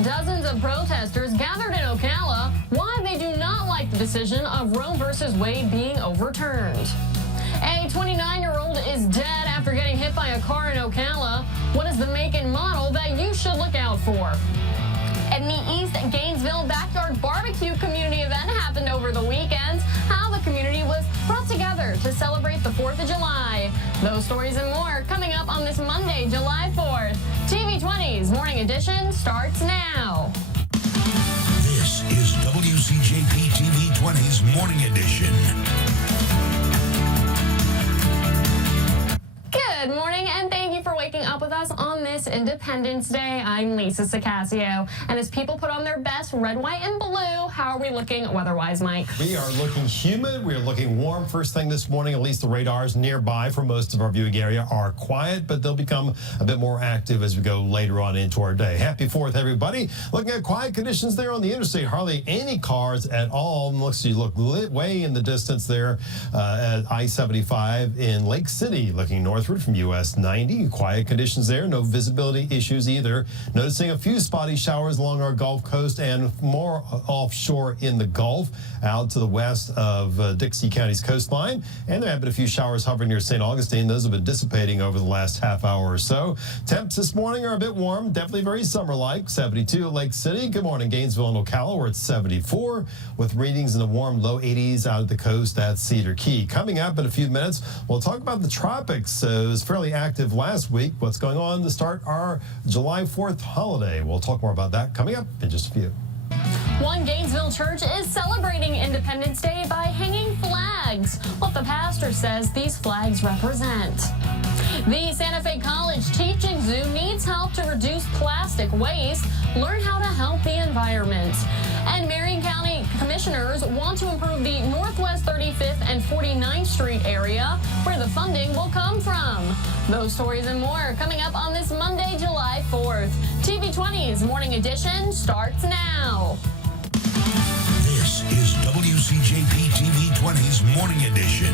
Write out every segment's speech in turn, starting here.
Dozens of protesters gathered in Ocala why they do not like the decision of Roe versus Wade being overturned. A 29-year-old is dead after getting hit by a car in Ocala. What is the make and model that you should look out for? And the East Gainesville Backyard Barbecue community event happened over the weekend. How the community was brought together to celebrate the 4th of July. Those stories and more coming up on this Monday, July 4th. TV20's Morning Edition starts now. This is WCJB-TV 20's Morning Edition. Good morning, and thank you for waking up with us on this Independence Day. I'm Lisa Sicasio, and as people put on their best red, white, and blue, how are we looking weather-wise, Mike? We are looking humid. We are looking warm first thing this morning. At least the radars nearby for most of our viewing area are quiet, but they'll become a bit more active as we go later on into our day. Happy 4th, everybody. Looking at quiet conditions there on the interstate. Hardly any cars at all. You look way in the distance there at I-75 in Lake City, looking northward from US 90. Quiet conditions there. No visibility issues either. Noticing a few spotty showers along our Gulf Coast and more offshore in the Gulf out to the west of Dixie County's coastline. And there have been a few showers hovering near St. Augustine. Those have been dissipating over the last half hour or so. Temps this morning are a bit warm. Definitely very summer-like. 72 at Lake City. Good morning, Gainesville and Ocala. We're at 74 with readings in the warm low 80s out of the coast at Cedar Key. Coming up in a few minutes, we'll talk about the tropics. It was fairly active last week. What's going on to start our July 4th holiday? We'll talk more about that coming up in just a few. One Gainesville church is celebrating Independence Day by hanging flags. What the pastor says these flags represent. The Santa Fe College Teaching Zoo needs help to reduce plastic waste. Learn how to help the environment. And Marion County commissioners want to improve the Northwest 35th and 49th Street area, where the funding will come from. Those stories and more coming up on this Monday, July 4th. TV20's Morning Edition starts now. This is WCJB-TV 20's Morning Edition.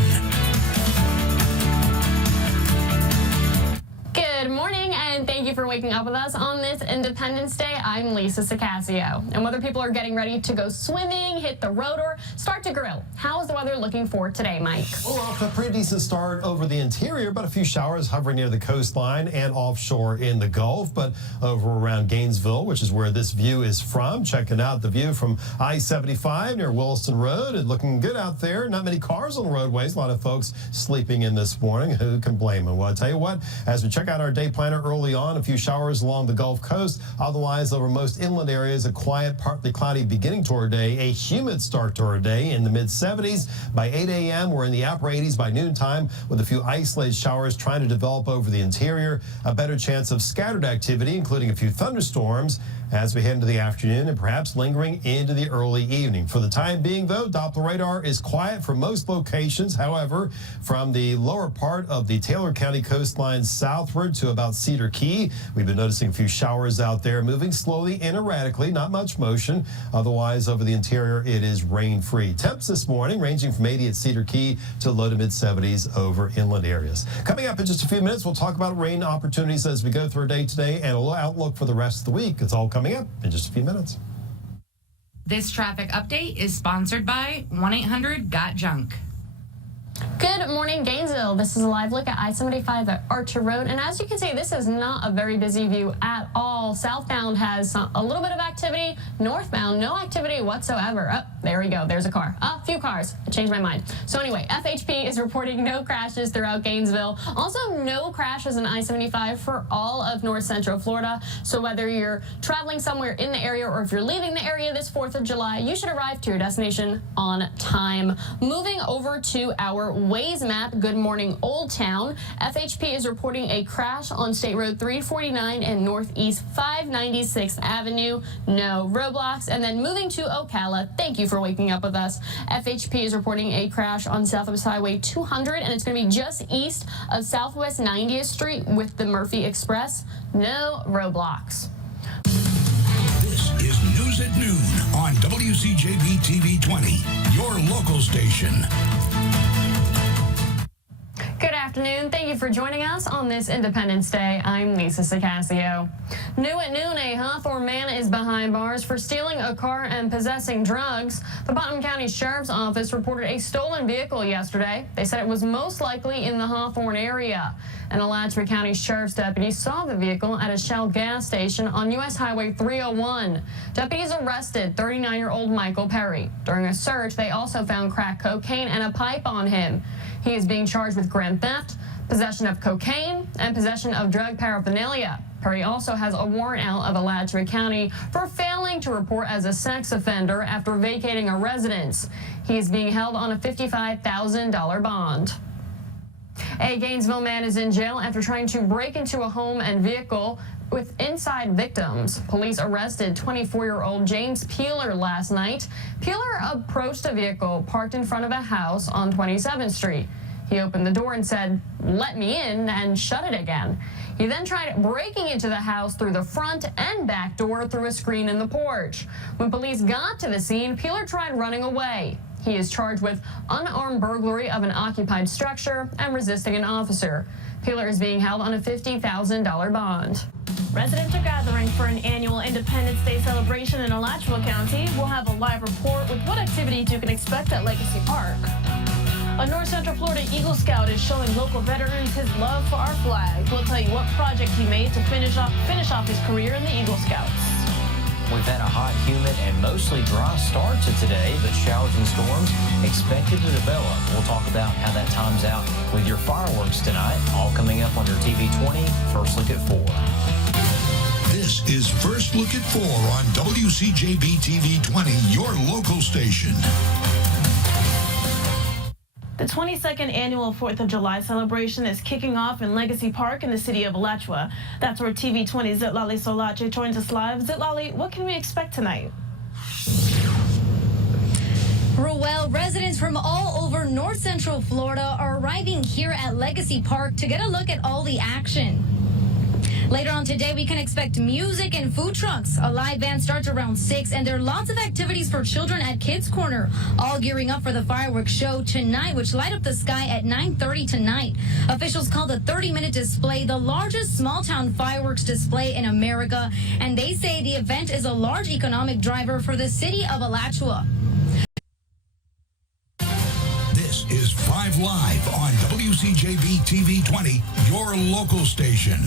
Good morning, and thank you for waking up with us on this Independence Day. I'm Lisa Sicasio. And whether people are getting ready to go swimming, hit the road, or start to grill, how is the weather looking for today, Mike? Well, off to a pretty decent start over the interior, but a few showers hovering near the coastline and offshore in the Gulf. But over around Gainesville, which is where this view is from, checking out the view from I-75 near Williston Road. It's looking good out there. Not many cars on the roadways. A lot of folks sleeping in this morning. Who can blame them? Well, I tell you what, as we check out our day planner early on, a few showers along the Gulf Coast. Otherwise, over most inland areas, a quiet, partly cloudy beginning to our day. A humid start to our day in the mid-70s. By 8 a.m., we're in the upper 80s by noontime with a few isolated showers trying to develop over the interior. A better chance of scattered activity, including a few thunderstorms as we head into the afternoon and perhaps lingering into the early evening. For the time being, though, Doppler radar is quiet for most locations. However, from the lower part of the Taylor County coastline southward to about Cedar Key, we've been noticing a few showers out there, moving slowly and erratically, not much motion. Otherwise, over the interior, it is rain-free. Temps this morning ranging from 80 at Cedar Key to low to mid-70s over inland areas. Coming up in just a few minutes, we'll talk about rain opportunities as we go through our day today and a little outlook for the rest of the week. It's all coming up in just a few minutes. This traffic update is sponsored by 1-800-GOT-JUNK. Good morning, Gainesville. This is a live look at I-75 at Archer Road. And as you can see, this is not a very busy view at all. Southbound has a little bit of activity. Northbound, no activity whatsoever. Oh, there we go. There's a car. A few cars. I changed my mind. So anyway, FHP is reporting no crashes throughout Gainesville. Also, no crashes in I-75 for all of North Central Florida. So whether you're traveling somewhere in the area or if you're leaving the area this 4th of July, you should arrive to your destination on time. Moving over to our Waze map, good morning, Old Town. FHP is reporting a crash on State Road 349 and Northeast 596th Avenue. No roadblocks. And then moving to Ocala, thank you for waking up with us. FHP is reporting a crash on Southwest Highway 200, and it's going to be just east of Southwest 90th Street with the Murphy Express. No roadblocks. This is News at Noon on WCJB-TV 20, your local station. Good afternoon. afternoon. Thank you for joining us on this Independence Day. I'm Lisa Sicasio. New at noon, a Hawthorne man is behind bars for stealing a car and possessing drugs. The Putnam County Sheriff's Office reported a stolen vehicle yesterday. They said it was most likely in the Hawthorne area. An Alachua County Sheriff's deputy saw the vehicle at a Shell gas station on U.S. Highway 301. Deputies arrested 39-year-old Michael Perry. During a search, they also found crack cocaine and a pipe on him. He is being charged with grand theft, possession of cocaine, and possession of drug paraphernalia. Perry also has a warrant out of Alachua County for failing to report as a sex offender after vacating a residence. He is being held on a $55,000 bond. A Gainesville man is in jail after trying to break into a home and vehicle with inside victims. Police arrested 24-year-old James Peeler last night. Peeler approached a vehicle parked in front of a house on 27th Street. He opened the door and said, "Let me in," and shut it again. He then tried breaking into the house through the front and back door through a screen in the porch. When police got to the scene, Peeler tried running away. He is charged with unarmed burglary of an occupied structure and resisting an officer. Peeler is being held on a $50,000 bond. Residents are gathering for an annual Independence Day celebration in Alachua County. We'll have a live report with what activities you can expect at Legacy Park. A North Central Florida Eagle Scout is showing local veterans his love for our flag. We'll tell you what project he made to finish off his career in the Eagle Scouts. We've had a hot, humid, and mostly dry start to today, but showers and storms expected to develop. We'll talk about how that times out with your fireworks tonight, all coming up on your TV20 First Look at 4. This is First Look at 4 on WCJB-TV 20, your local station. The 22nd annual 4th of July celebration is kicking off in Legacy Park in the city of Alachua. That's where TV20's Zitlali Solache joins us live. Zitlali, what can we expect tonight? Well, residents from all over North Central Florida are arriving here at Legacy Park to get a look at all the action. Later on today, we can expect music and food trucks. A live band starts around 6, and there are lots of activities for children at Kids Corner, all gearing up for the fireworks show tonight, which light up the sky at 9:30 tonight. Officials call the 30-minute display the largest small-town fireworks display in America, and they say the event is a large economic driver for the city of Alachua. This is 5 Live on WCJB-TV 20, your local station.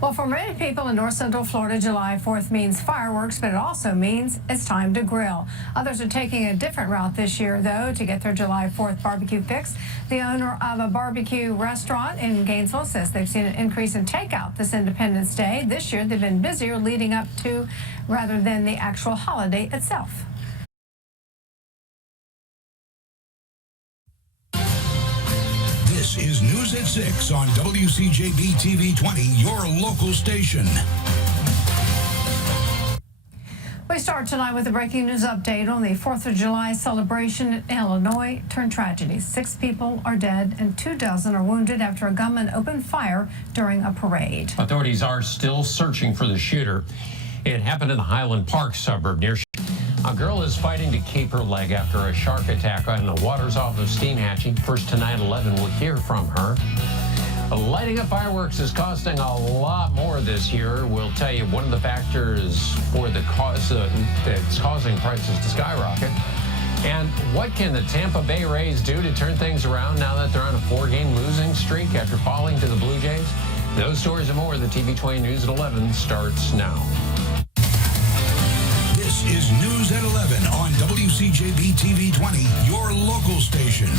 Well, for many people in North Central Florida, July 4th means fireworks, but it also means it's time to grill. Others are taking a different route this year, though, to get their July 4th barbecue fix. The owner of a barbecue restaurant in Gainesville says they've seen an increase in takeout this Independence Day. This year, they've been busier leading up to rather than the actual holiday itself. This is News at 6 on WCJB-TV 20, your local station. We start tonight with a breaking news update on the 4th of July celebration in Illinois turned tragedy. 6 people are dead and 24 are wounded after a gunman opened fire during a parade. Authorities are still searching for the shooter. It happened in the Highland Park suburb near. A girl is fighting to keep her leg after a shark attack in the waters off of Steenhatchee. First tonight, 11 will hear from her. Lighting up fireworks is costing a lot more this year. We'll tell you one of the factors for the cause that's causing prices to skyrocket. And what can the Tampa Bay Rays do to turn things around now that they're on a 4-game losing streak after falling to the Blue Jays? Those stories and more. The TV20 News at 11 starts now. This is News at 11 on WCJB-TV 20, your local station.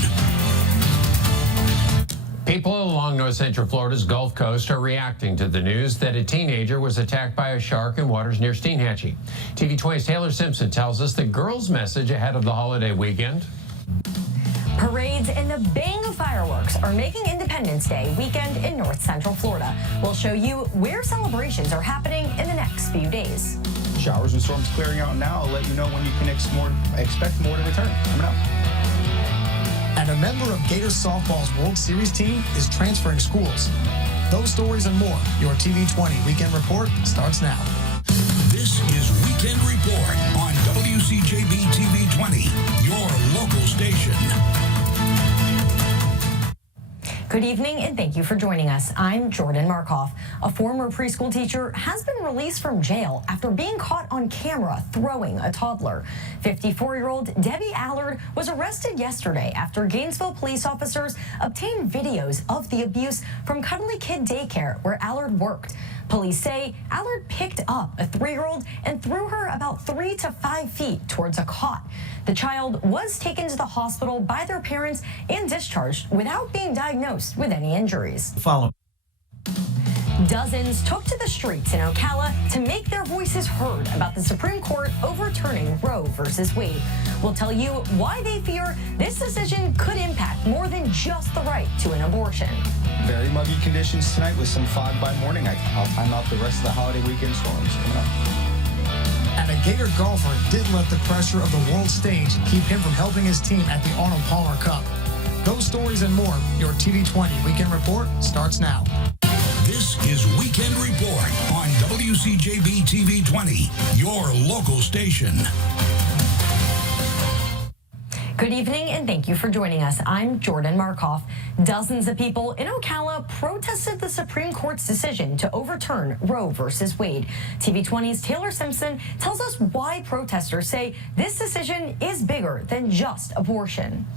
People along North Central Florida's Gulf Coast are reacting to the news that a teenager was attacked by a shark in waters near Steenhatchee. TV20's Taylor Simpson tells us the girl's message ahead of the holiday weekend. Parades and the bang of fireworks are making Independence Day weekend in North Central Florida. We'll show you where celebrations are happening in the next few days. Showers and storms clearing out now. I'll let you know when you can expect more to return coming up. And a member of Gators softball's World Series team is transferring schools. Those stories and more. Your TV20 Weekend Report starts now. This is Weekend Report on WCJB-TV 20, your local station. Good evening and thank you for joining us. I'm Jordan Markoff. A former preschool teacher has been released from jail after being caught on camera throwing a toddler. 54-year-old Debbie Allard was arrested yesterday after Gainesville police officers obtained videos of the abuse from Cuddly Kid Daycare where Allard worked. Police say Allard picked up a 3-year-old and threw her about 3 to 5 feet towards a cot. The child was taken to the hospital by their parents and discharged without being diagnosed with any injuries. Follow. Dozens took to the streets in Ocala to make their voices heard about the Supreme Court overturning Roe v. Wade. We'll tell you why they fear this decision could impact more than just the right to an abortion. Very muggy conditions tonight with some fog by morning. I'll time out the rest of the holiday weekend storms coming up. And a Gator golfer didn't let the pressure of the world stage keep him from helping his team at the Arnold Palmer Cup. Those stories and more, your TV20 Weekend Report starts now. This is Weekend Report on WCJB-TV 20, your local station. Good evening and thank you for joining us. I'm Jordan Markoff. Dozens of people in Ocala protested the Supreme Court's decision to overturn Roe v. Wade. TV20's Taylor Simpson tells us why protesters say this decision is bigger than just abortion.